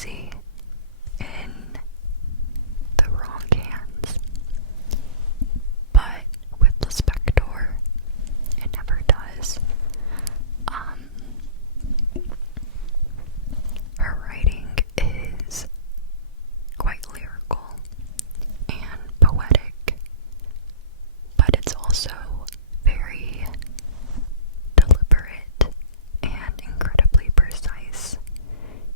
easy in the wrong hands, but with lispector, it never does. Her writing is quite lyrical and poetic, but it's also very deliberate and incredibly precise,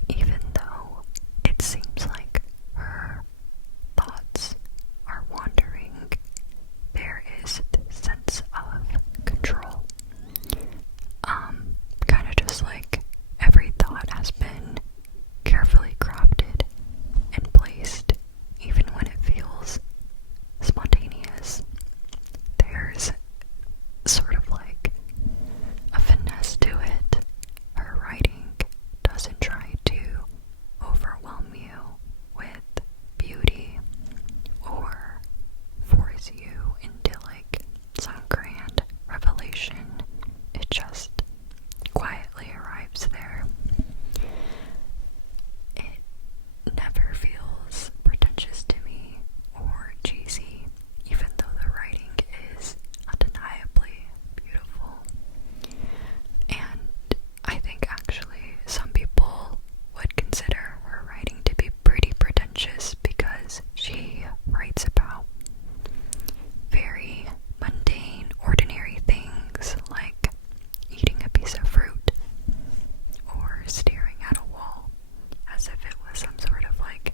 even though it seems like her thoughts are wandering. There is this sense of control. Kind of just like every thought has been carefully crafted and placed, even when it feels spontaneous. There's sort of like a finesse to it. Her writing doesn't try to overwhelm you with beauty or force you into like some grand revelation. It just quietly arrives there. It never feels pretentious to me or cheesy, even though the writing is undeniably beautiful. And I think actually some people would consider her writing to be pretty pretentious because she writes about very mundane, ordinary things like eating a piece of fruit or staring at a wall as if it was some sort of like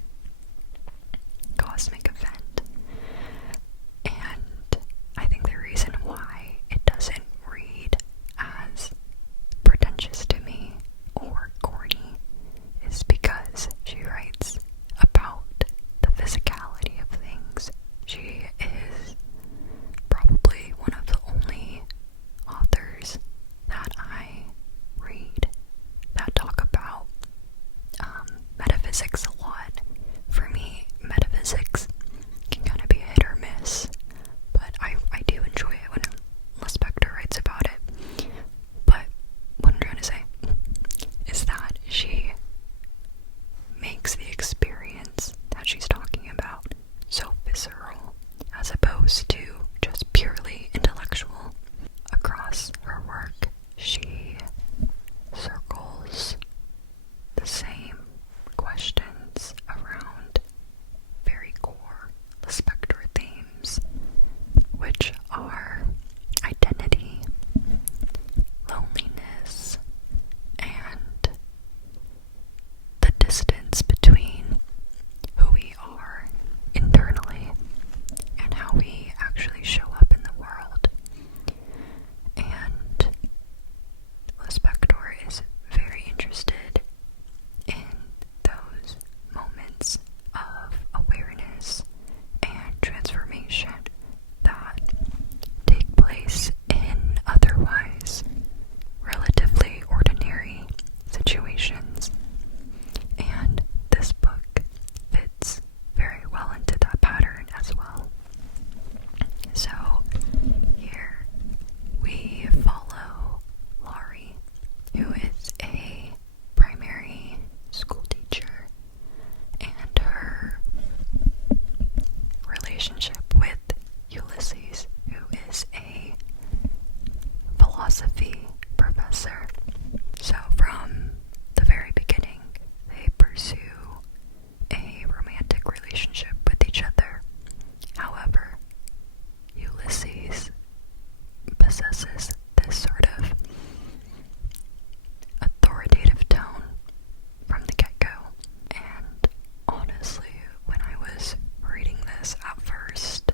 cosmic event. And I think the reason why it doesn't read as pretentious to me or corny is because she writes about the physicality of things. She is probably one of the only authors that I read that talk about metaphysics a lot. For me, metaphysics can kind of be a hit or miss, but I do enjoy it when lispector writes about it. But what I'm trying to say is that she makes the experience that she's talking about so visceral, as opposed to just purely intellectual. Across her work, she circles the same questions around very core lispector themes, which are identity, loneliness, and the distance between who we are internally and how we actually show up in the world. And lispector is very interested in those moments of awareness and transformation that take place in otherwise relatively ordinary situations. And this book fits very well into that pattern as well. So here we follow Laurie, who is a primary school teacher, and her relationship with Ulysses, who is a philosophy professor. So from the very beginning, they pursue a romantic relationship with each other. However, Ulysses possesses this sort of authoritative tone from the get-go. And honestly, when I was reading this at first,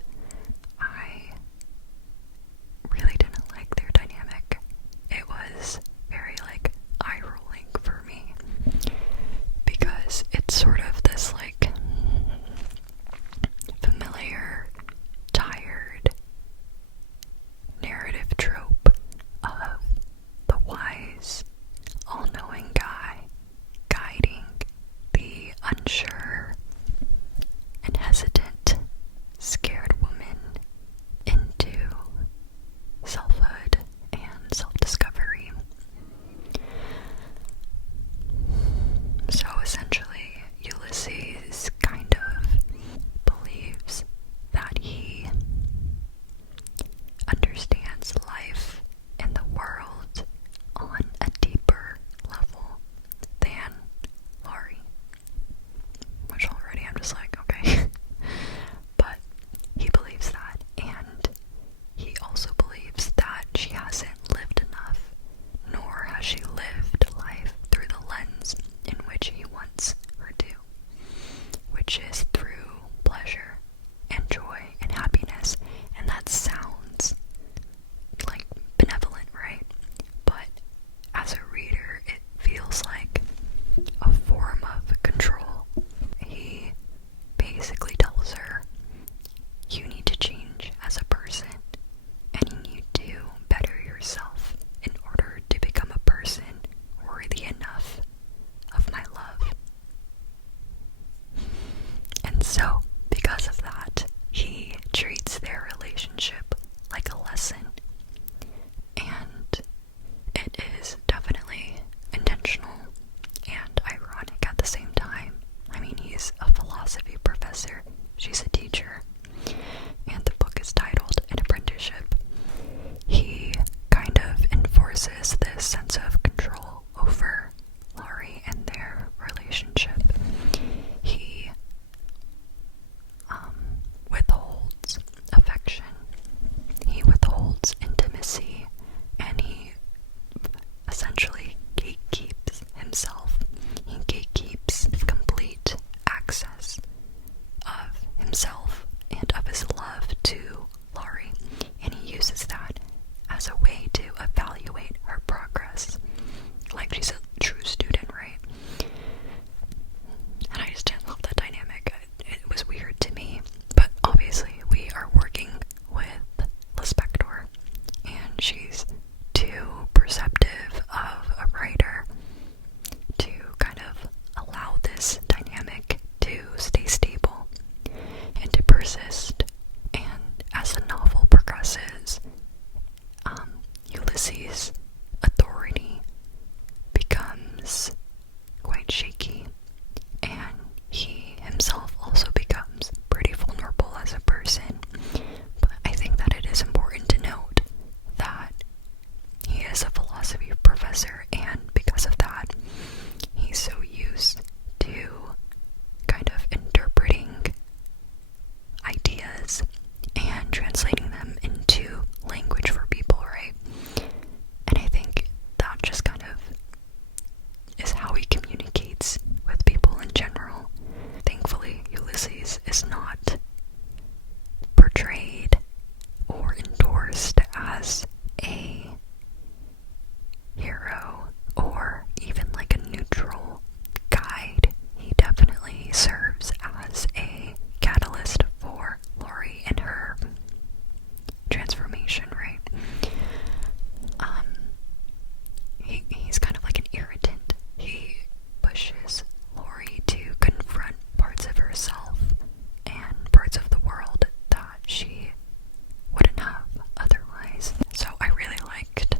I really didn't like their dynamic. It was very like eye-rolling for me because it's sort of this like familiar, tired narrative trope of the wise, all-knowing guy guiding the unsure and hesitant, scared woman into selfhood and self-discovery. So essentially, is quite shaky, and he himself also becomes pretty vulnerable as a person. But I think that it is important to note that he is a philosophy professor, and because of that, he's so used to kind of interpreting ideas and translating them into language for people, right? And I think that just kind of is how he communicates with people in general. Thankfully, Ulysses is not portrayed or endorsed as a hero or even like a neutral guide. He definitely serves as a catalyst for Lori and her transformation, right? He's kind of like an irritant. He pushes Lori to confront parts of herself and parts of the world that she wouldn't have otherwise. So I really liked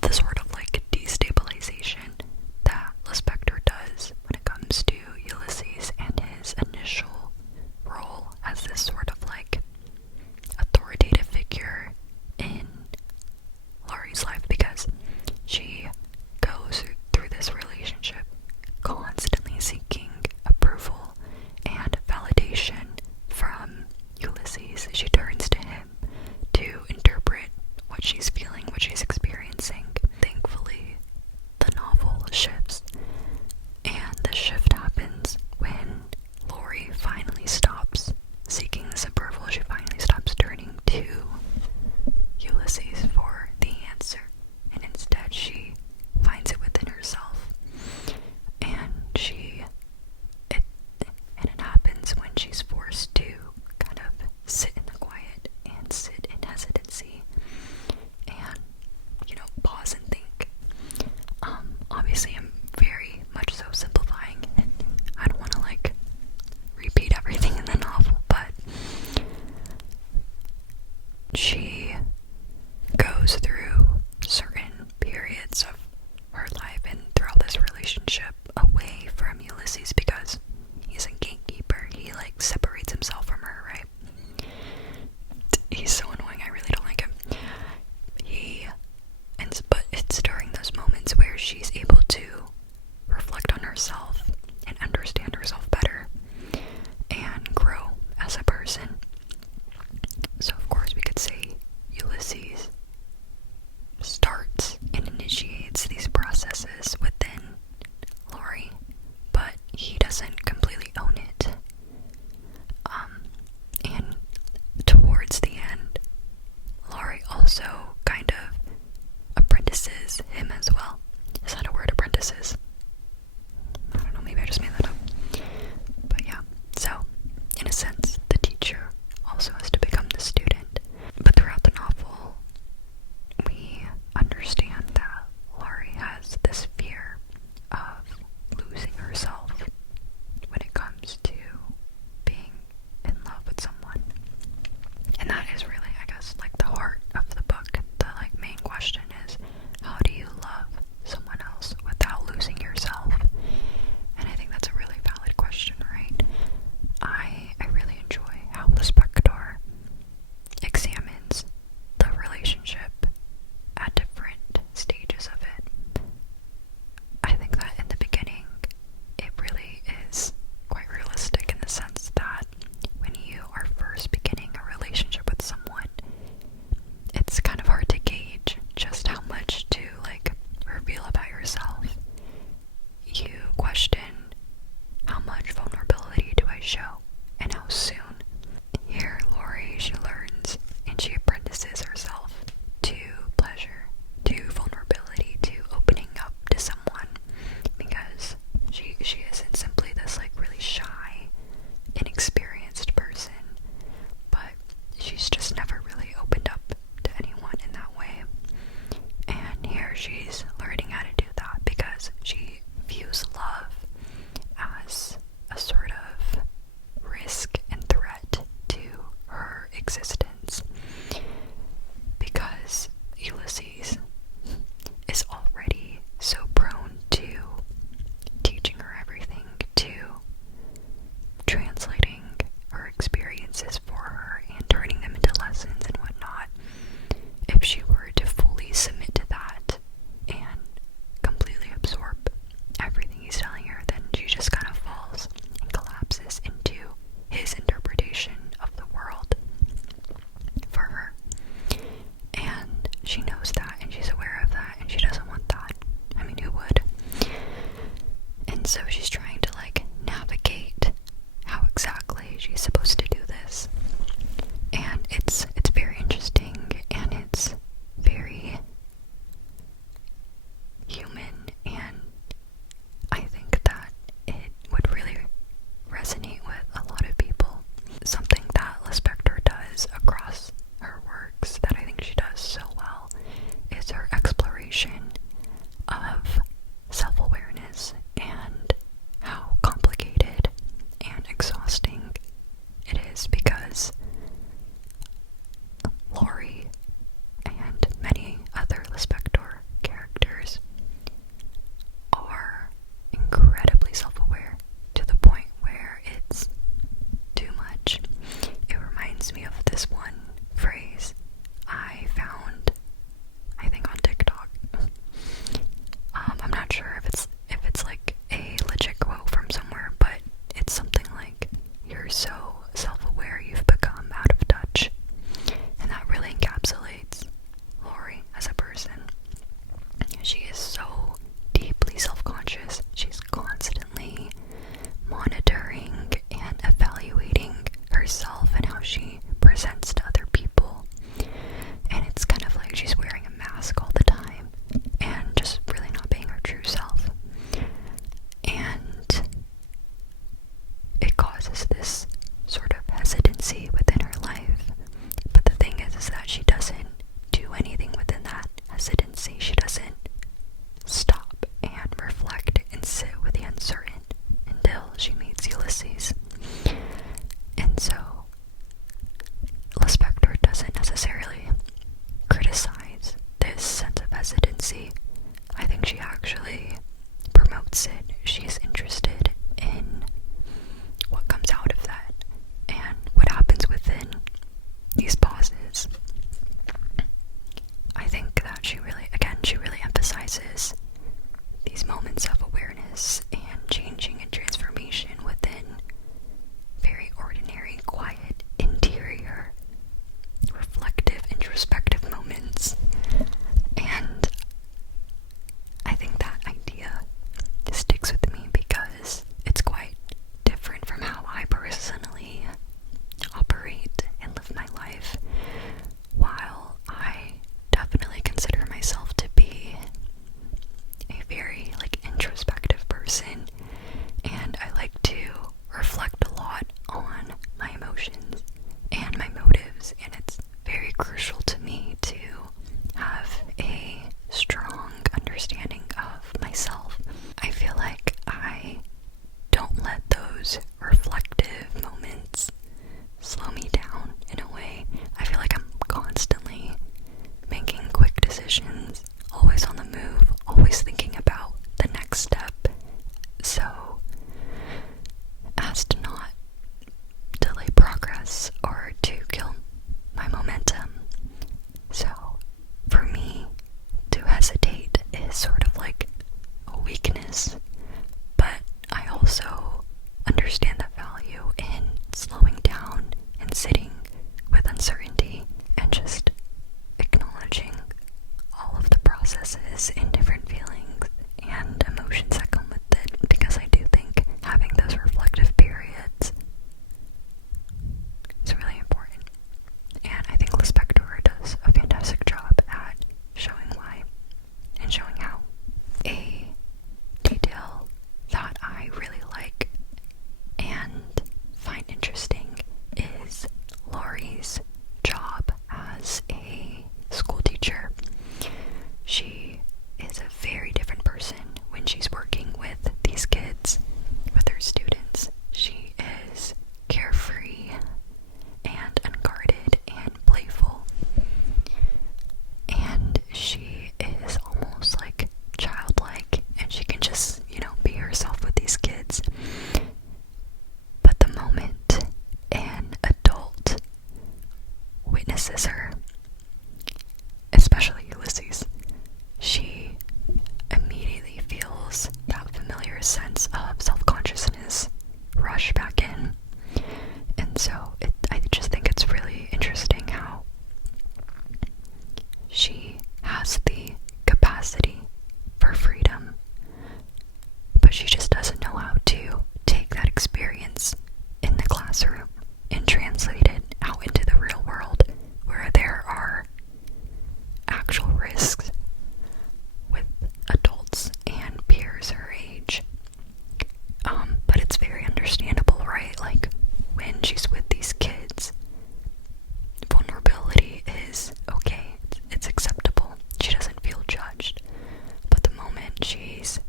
the sort of like destabilization that lispector does when it comes to Ulysses and his initial role as this sort of like authoritative figure in Laurie's life, because she goes through this relationship constantly seeking approval and validation from Ulysses. She turns to him to interpret what she's feeling, what she's experiencing. Thankfully, the novel shifts, and the shift happens when Lori finally stops seeking this approval. She finally stops turning to Ulysses for the answer, and instead she finds it within herself. And it happens when she's forced to kind of sit in the quiet and sit in hesitancy and, pause and think. Obviously I'm very much so simplifying, and I don't want to like repeat everything in the novel, but she goes through certain periods of her life and throughout this relationship away from Ulysses because he's a gatekeeper. He like separates himself from her, right? He's so annoying. I really don't like him. But it's during those moments where she's able to reflect on herself and understand herself better and grow as a person. So of course we could say Ulysses starts and initiates these processes within Lori, but he doesn't completely own it. And towards the end, Lori also kind of apprentices him as well. Is that a word, apprentices? I don't know, maybe I just made that up. But yeah, so in a sense, the teacher also has to become the student. But throughout the novel, we understand that Lori has this fear of losing herself when it comes to being in love with someone. And that is really, I guess, like the heart of the book. The like main question is, how do you love someone else without losing so she's trying to like navigate how exactly she's supposed to do this. And it's very interesting, and it's very human, and I think that it would really resonate with a lot of people. Something that lispector does across her works that I think she does so well is her exploration of self-awareness and how complicated and exhausting it is, because Lori and many other lispector characters are incredibly self-aware to the point where it's too much. It reminds me of this one phrase I found, I think, on TikTok. I'm not sure if it's like a legit quote from somewhere, but it's something like, "You're so self-aware you've become out of touch." And that really encapsulates Lori as a person. She is so deeply self-conscious. She's constantly monitoring and evaluating herself and how she presents to other people. And it's kind of like she's wearing a mask all the time and just really not being her true self. And it causes this sort of hesitancy within her life. But the thing is that she doesn't do anything within that hesitancy. She doesn't stop and reflect and sit with the uncertain until she meets Ulysses. And so lispector doesn't necessarily criticize this sense of hesitancy. I think she actually promotes it. She's interested in what comes out of that and what happens within these pauses. I think that she really emphasizes these moments of awareness and changing and transformation within very ordinary, quiet, interior, reflective, introspective moments. And I think that idea sticks with me because it's quite different from how I personally operate and live my life.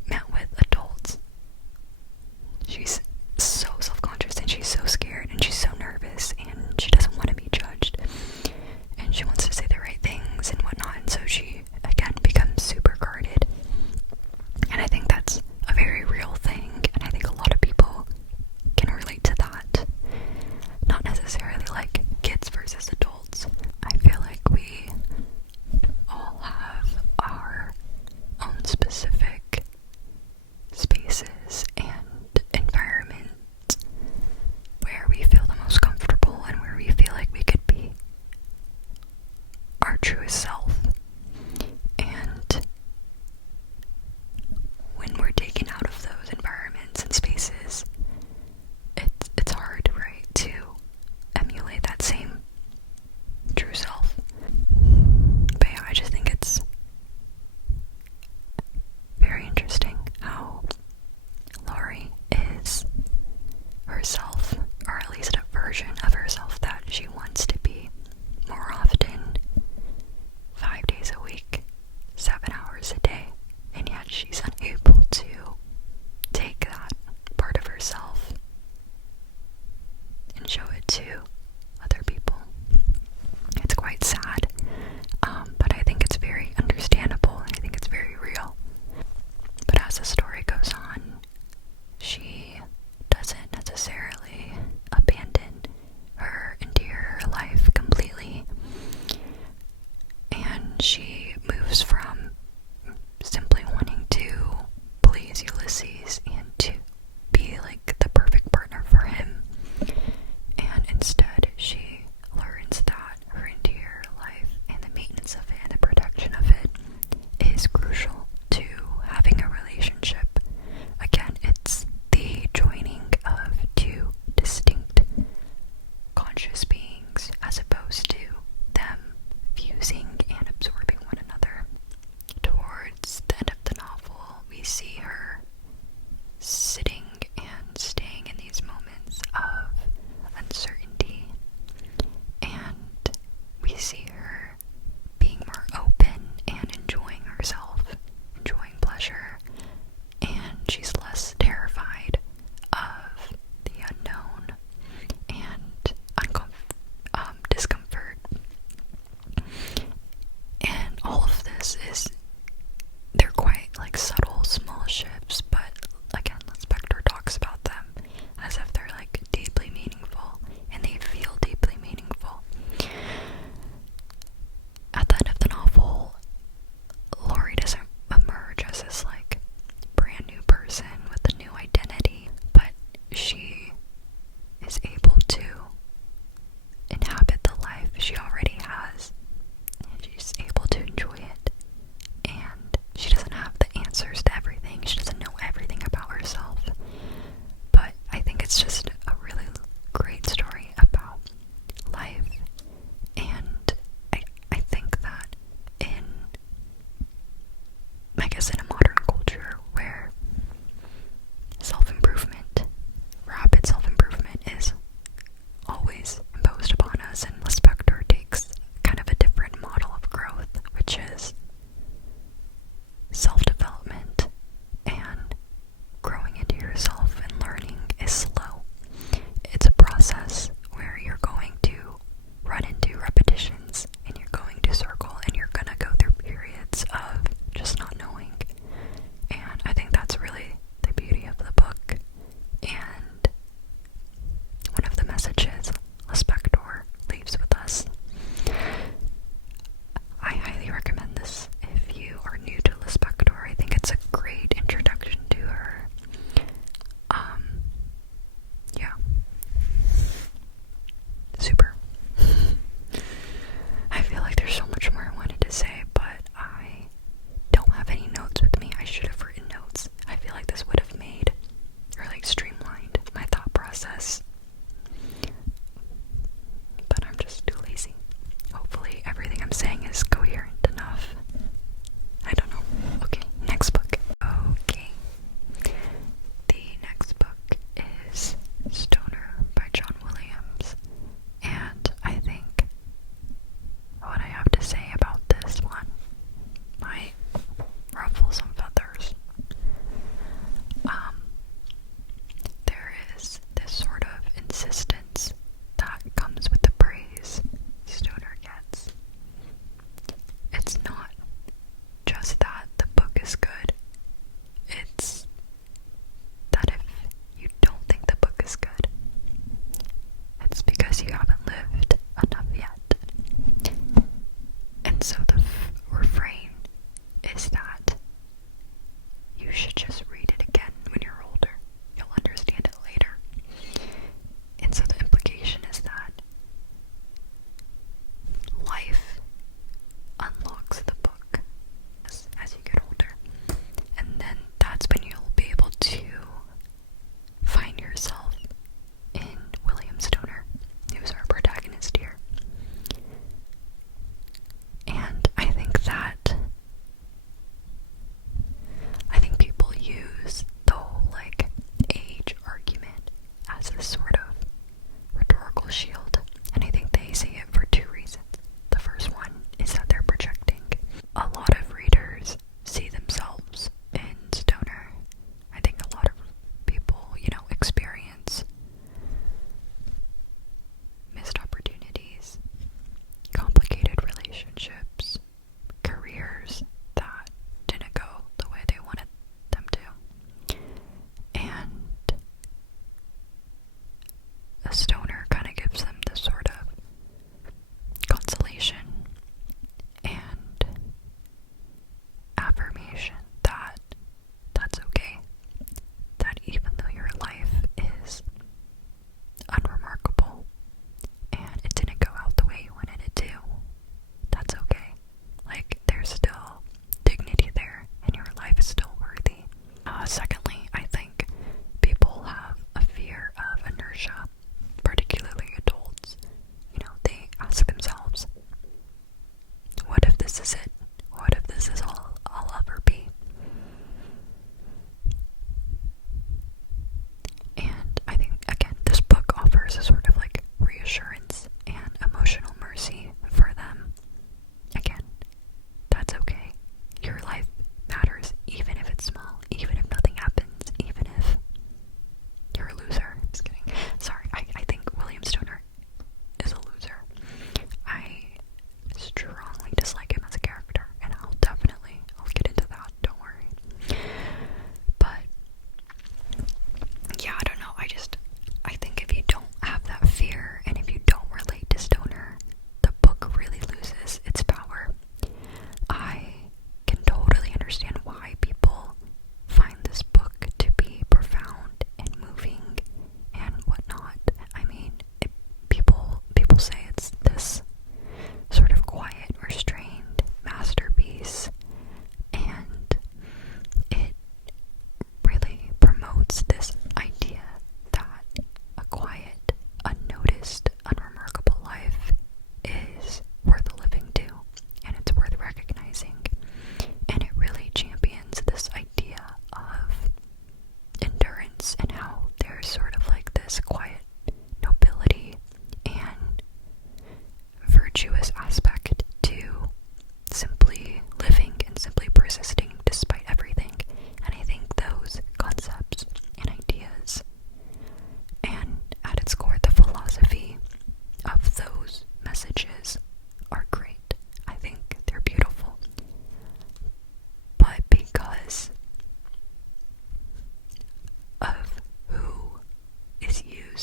she's met with adults, she's so self-conscious and she's so scared and she's so nervous and she doesn't want to be judged and she wants to say the right things and whatnot, and so she again becomes super guarded. And I think that's a very real thing, and I think a lot of people can relate to that. Not necessarily like kids versus adults. I feel like we all have our own specific spaces and environments where we feel the most comfortable and where we feel like we could be our truest self. And when we're taken out of those environments and spaces, it's hard, right, to emulate that same true self. But yeah, I just think it's very interesting how Secondly, I think people have a fear of inertia, particularly adults. They ask themselves, what if this is it? What if this is all I'll ever be? And I think, again, this book offers a sort of like reassurance and emotional mercy for them. Again, that's okay. Your life matters, even if it's small, even if nothing happens, even if you're a loser. Just kidding. Sorry, I think William Stoner is a loser. I strongly dislike him as a character, and I'll get into that, don't worry. But yeah, I don't know, I think if you don't have that fear, and if you don't relate to Stoner, the book really loses its power. I can totally understand why people find this book to be profound and moving and whatnot. I mean, people say it's this sort of quiet, restrained masterpiece, and it really promotes this idea that a quiet, unnoticed, unremarkable life is worth living to, and it's worth recognizing. And it really champions this idea of endurance and how there's sort of like this quiet nobility and virtuous aspect to simply living and simply persisting despite everything. And I think those concepts and ideas, and at its core the philosophy of those messages, are great. I think they're beautiful. But because of who is used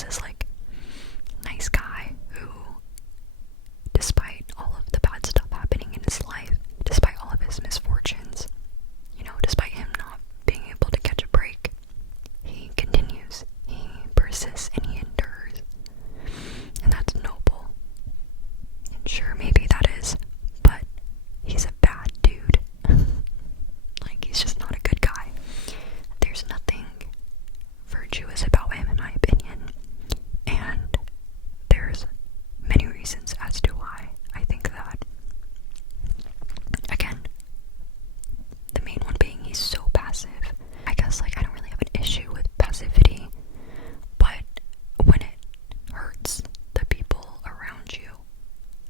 as this like nice guy who, despite all of the bad stuff happening in his life, despite all of his misfortunes, you know, despite him not being able to catch a break, he continues, he persists, and he endures. And that's noble. And sure, maybe that is, but he's a bad dude. Like, he's just not a good guy. There's nothing virtuous about him, in my opinion. And there's many reasons as to why I think that. Again, the main one being he's so passive. I guess, like, I don't really have an issue with passivity, but when it hurts the people around you,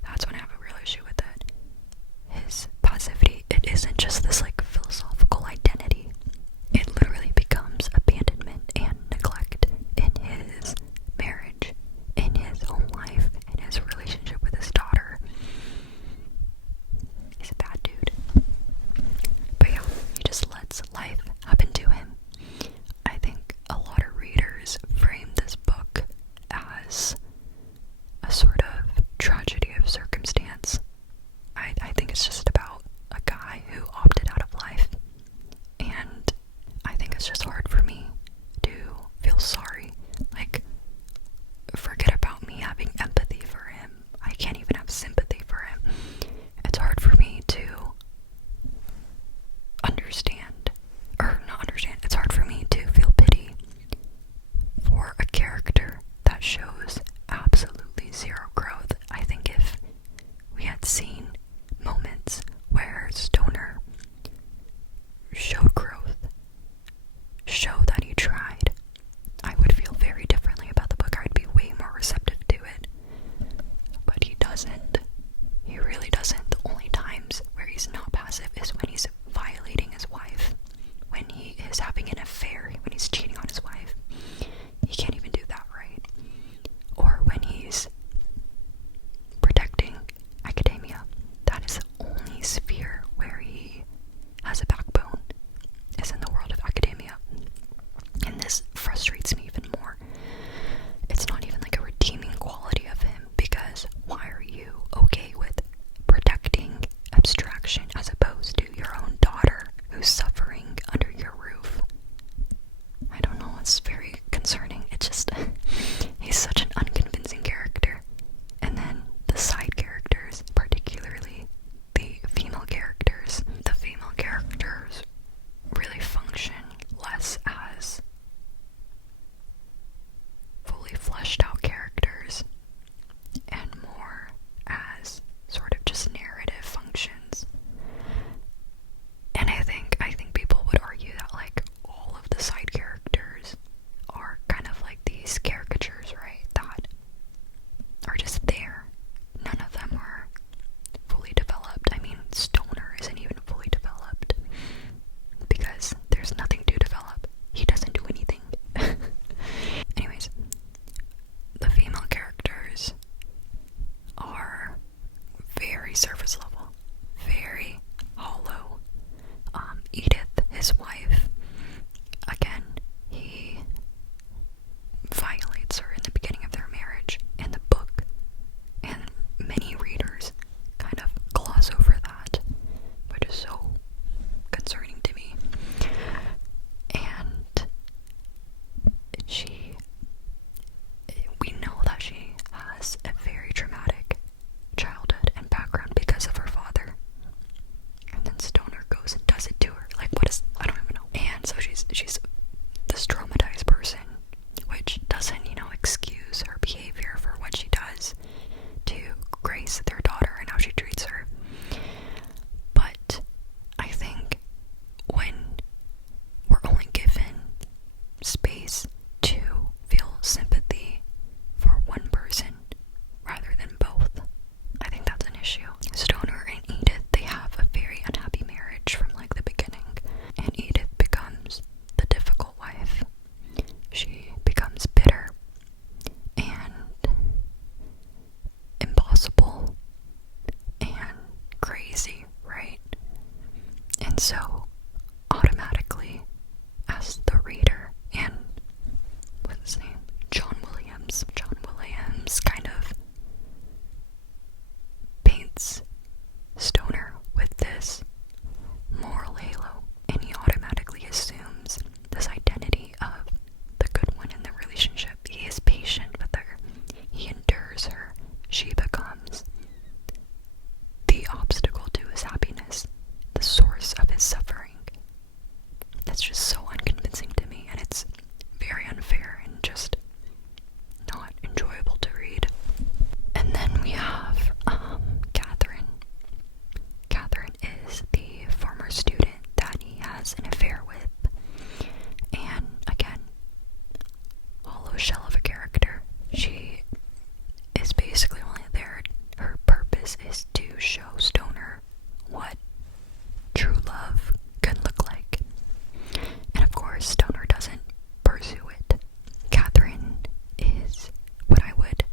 that's when I have a real issue with it. His passivity, it isn't just this, like, philosophical identity. It literally becomes abandonment and neglect in his marriage, in his home life, in his relationship with his daughter. He's a bad dude. But yeah, he just lets life happen to him. I think a lot of readers frame this book as a sort of tragedy of circumstance. I think it's just about a guy who opted out of life, and I think it's just hard for me to feel sorry. Like, forget about me having empathy for him. I can't even have sympathy for him. It's hard for me to understand, or not understand, it's hard for me to feel pity for a character that shows absolutely zero growth. I think if we had seen moments where Stoner showed growth, showed that he tried, I would feel very differently about the book. I would be way more receptive to it. But he doesn't. He really doesn't. The only times where he's not passive is when he's violating his wife, when he is having an affair, when he's cheating on his wife. He can't even do that right. Or when he's protecting academia. That is the only sphere where he has a backbone, is in the world of academia. And this frustrates me even more. It's not even like a redeeming quality of him, because why are you okay with protecting abstraction as opposed to your own daughter who's suffering under your roof? I don't know, it's very concerning. It's just, he's such an unconvincing character. And then the side characters, particularly the female characters, really function less as fully fleshed out characters and more as sort of just narrative functions. And I think people would argue that, like, all of the side characters are kind of like these caricatures, right, that are just there. None of them are fully developed. I mean, Stoner isn't even fully developed because there's nothing to develop. He doesn't do anything. Anyways, the shell of a character. She is basically only there. Her purpose is to show Stoner what true love can look like. And of course, Stoner doesn't pursue it. Catherine is what I would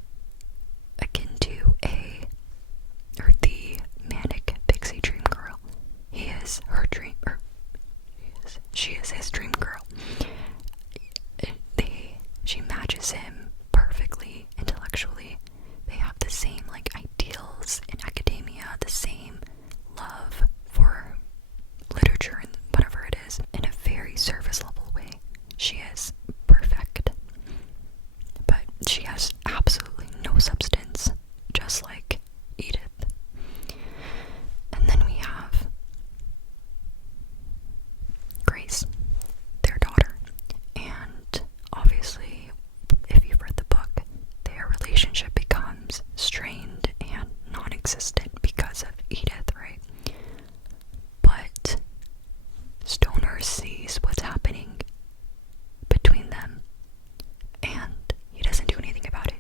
akin to the manic pixie dream girl. He is her dream, or she is his dream girl. She matches him perfectly intellectually. They have the same ideals in academia, the same love for literature and whatever it is, in a very surface level way. She is perfect, but she has absolutely no substance, just like Edith. And then we have Grace, their daughter, and obviously, if you've read the book, their relationship becomes strained and non-existent because of Edith, right? But Stoner sees what's happening between them, and he doesn't do anything about it.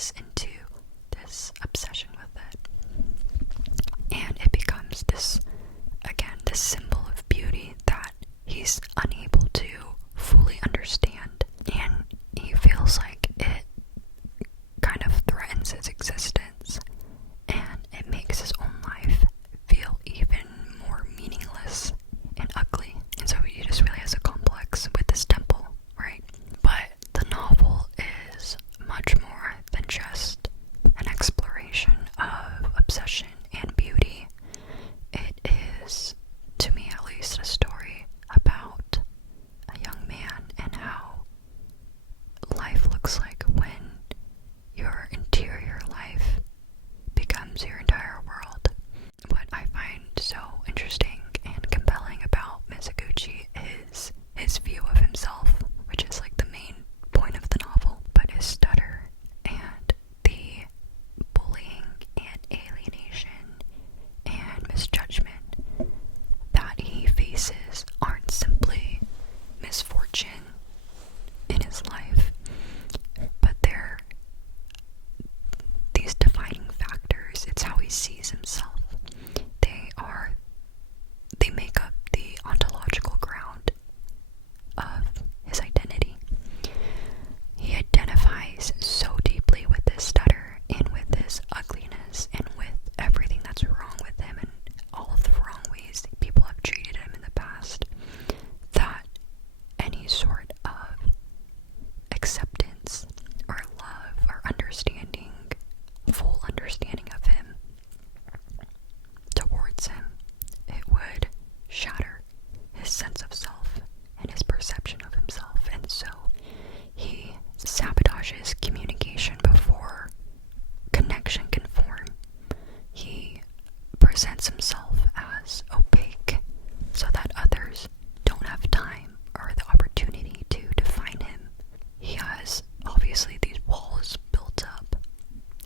falls into this obsession with it. And it becomes this, again, this symbol of beauty that he's unable to fully understand. And he feels like it kind of threatens his existence. And it makes his own life feel even more meaningless and ugly. And so he just really has a complex with this temple, right? But the novel is much more than just an exploration of obsession and beauty. It is, to me at least, a story about a young man and how life looks like when your interior life becomes your entire world. What I find so interesting and compelling about Mizoguchi is his view of himself, which is like the main point of the novel, but his stutter and the bullying and alienation and misjudgment that he faces aren't simply misfortune in his life, but they're these defining factors. It's how he sees himself. They make up the ontological ground of his identity. He identifies so deeply with this stutter and with his ugliness and with everything that's wrong with him and all of the wrong ways that people have treated him in the past, that any sort of acceptance or love or understanding, full understanding of him towards him, it would shatter his sense of self and his perception of himself. And so he sabotages communication before connection can form. He presents himself as opaque so that others don't have time or the opportunity to define him. He has obviously these walls built up,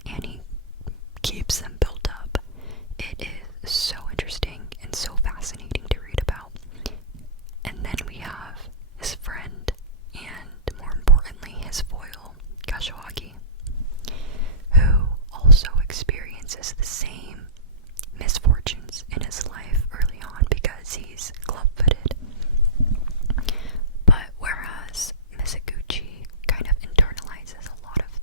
and he keeps them built up. It is so interesting and so fascinating to read about. And then we have his friend, and more importantly, his foil, Kashiwagi, who also experiences the same misfortunes in his life early on because he's club-footed. But whereas Mizoguchi kind of internalizes a lot of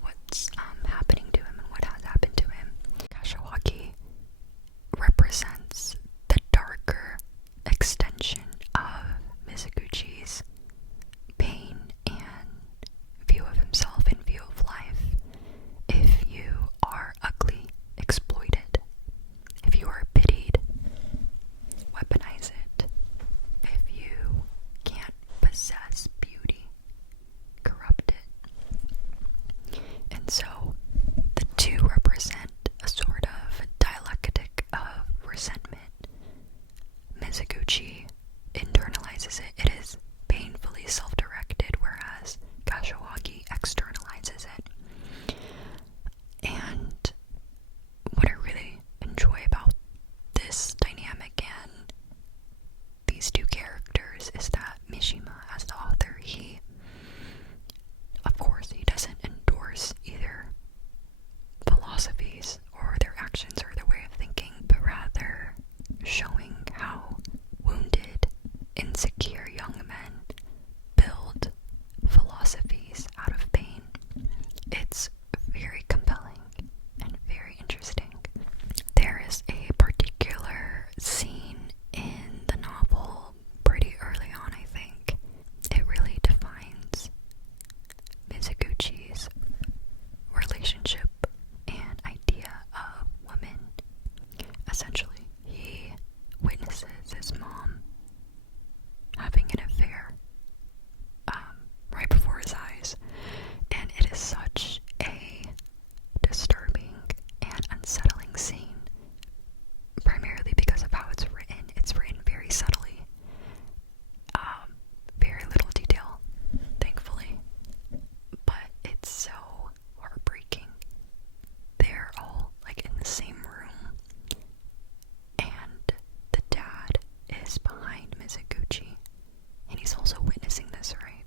what's happening to him and what has happened to him, Kashiwagi represents the darker extension of Mizoguchi's pain and view of himself and view of life. If you are ugly, exploit it. If you are pitied, weaponize it. If you can't possess beauty, corrupt it. And so the two represent a sort of dialectic of resentment. Mizoguchi internalizes it. It is painfully self-directed, whereas Kashiwagi externalizes it. And what I really enjoy about this dynamic and these two characters is that Mishima, as the author, of course, he doesn't endorse either philosophies or their actions or their way of thinking, but rather showing how wounded, insecure young men build philosophies out of pain. It's very compelling and very interesting. There is a particular scene in the novel pretty early on, I think. It really defines Mizoguchi's relationship and idea of women. Essentially, he witnesses his mom having an affair right before his eyes, and it is such a disturbing and unsettling scene, primarily because of how it's written. It's written very subtly, very little detail, thankfully, but it's so heartbreaking. They're all like in the same room, and the dad is behind Mizoguchi, and he's also witnessing this, right?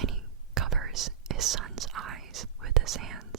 And he covers his son's eyes with his hands.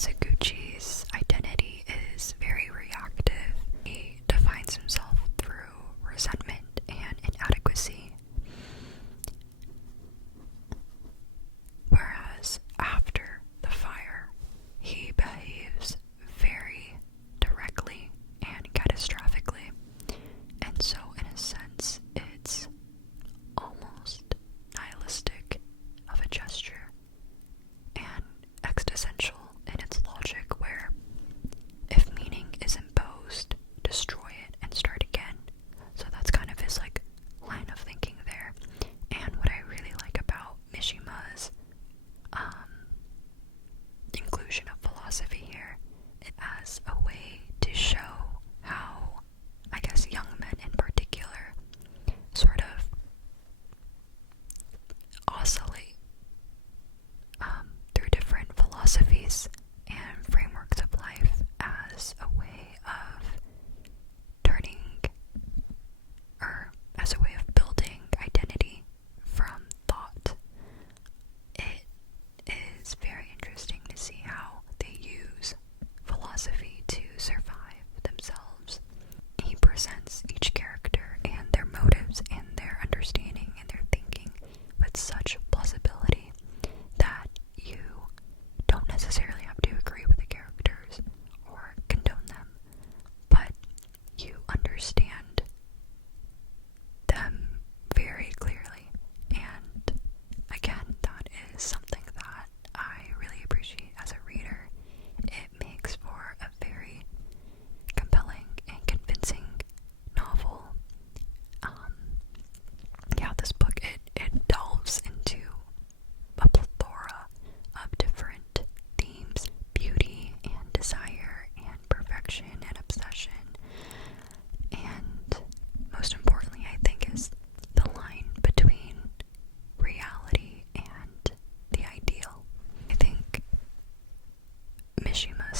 Mizoguchi's identity is very reactive. He defines himself through resentment and inadequacy. Whereas after the fire, he behaves very directly and catastrophically. And so, in a sense, it's almost nihilistic of a gesture and existential in its logic, where if meaning is imposed, destroy it and start again. So that's kind of his like line of thinking there. And what I really like about Mishima's inclusion of philosophy here as a way to show how, I guess, young men in particular sort of oscillate through different philosophies and frameworks of life as a way of turning, or as a way of building identity from thought. It is very interesting to see how they use philosophy to survive themselves. He presents each character and their motives and their understanding and their thinking with such plausibility that you don't necessarily have to agree with the characters or condone them, but you understand them very clearly. And again, that is something that I really appreciate as a reader. It makes for a very compelling and convincing novel. This book, it delves into a plethora of different themes: beauty and desire and perfection and obsession. And most importantly, I think, is the line between reality and the ideal. I think Mishima's